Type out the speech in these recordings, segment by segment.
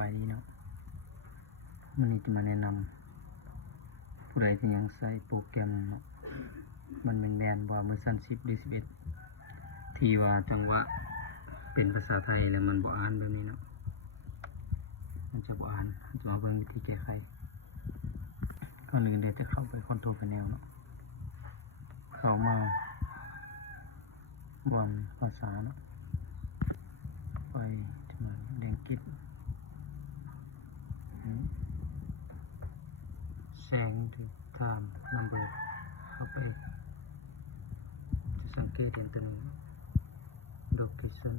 บายดีเนาะวันนี้จะมาแนะนำผู้ใดที่ยังใส่โปรแกรมเนาะมันเป็นแบนว่าเมื่อสั้น10 ที่ว่าจังหวะเป็นภาษาไทยแล้วมันบ่อ่านแบบนี้เนาะมันจะบ่อ่านจะมาเบิ่งวิธีแก้ไขก่อนอื่นเดี๋ยวจะเข้าไปคอนโทรลแพนเนาะเข้ามาบนภาษาเนาะไปจะมาแดงกิจแสงที่ไทม์นัมเบอร์เข้าไปจะสังเกตเห็นตัวนี้location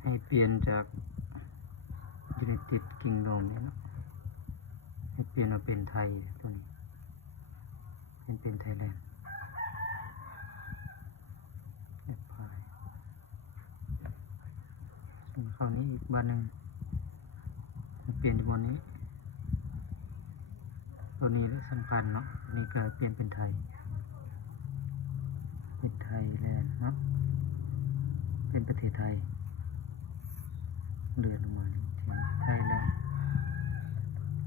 ให้เปลี่ยนจาก United Kingdom เนี่ยนะให้เปลี่ยนมาเป็นไทยตัวนี้เป็นไทยแลนด์แอปพลายส่วนคราวนี้อีกบ้านหนึ่งเปลี่ยนที่บนนี้ตัวนี้และสำคัญเนาะนี่ก็เปลี่ยนเป็นไทยแลนด์เนาะเป็นประเทศไทยเดือนมาถึงไทยแลนด์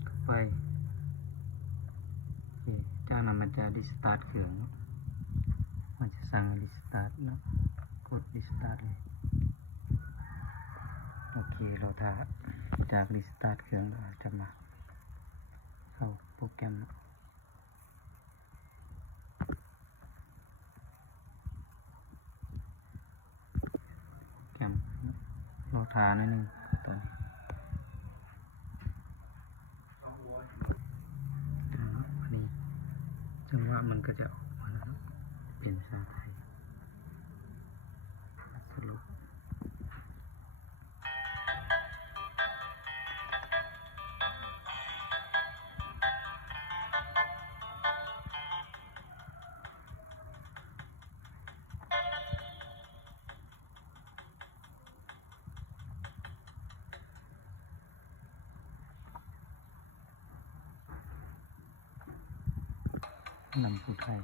เข้าไปจากนั้นมันจะรีสตาร์ทเครื่องมันจะสั่งรีสตาร์ทเนาะกดรีสตาร์ทเลยโอเคเราถ้าจากรีสตาร์ทเครื่องเราจะมาเข้าโปรแกรมรอทาหน่อยนึงตอนนี้อันนี้จังหวะมันก็จะออกมาเป็นภาษาไทยสรุปนำผู้ไทย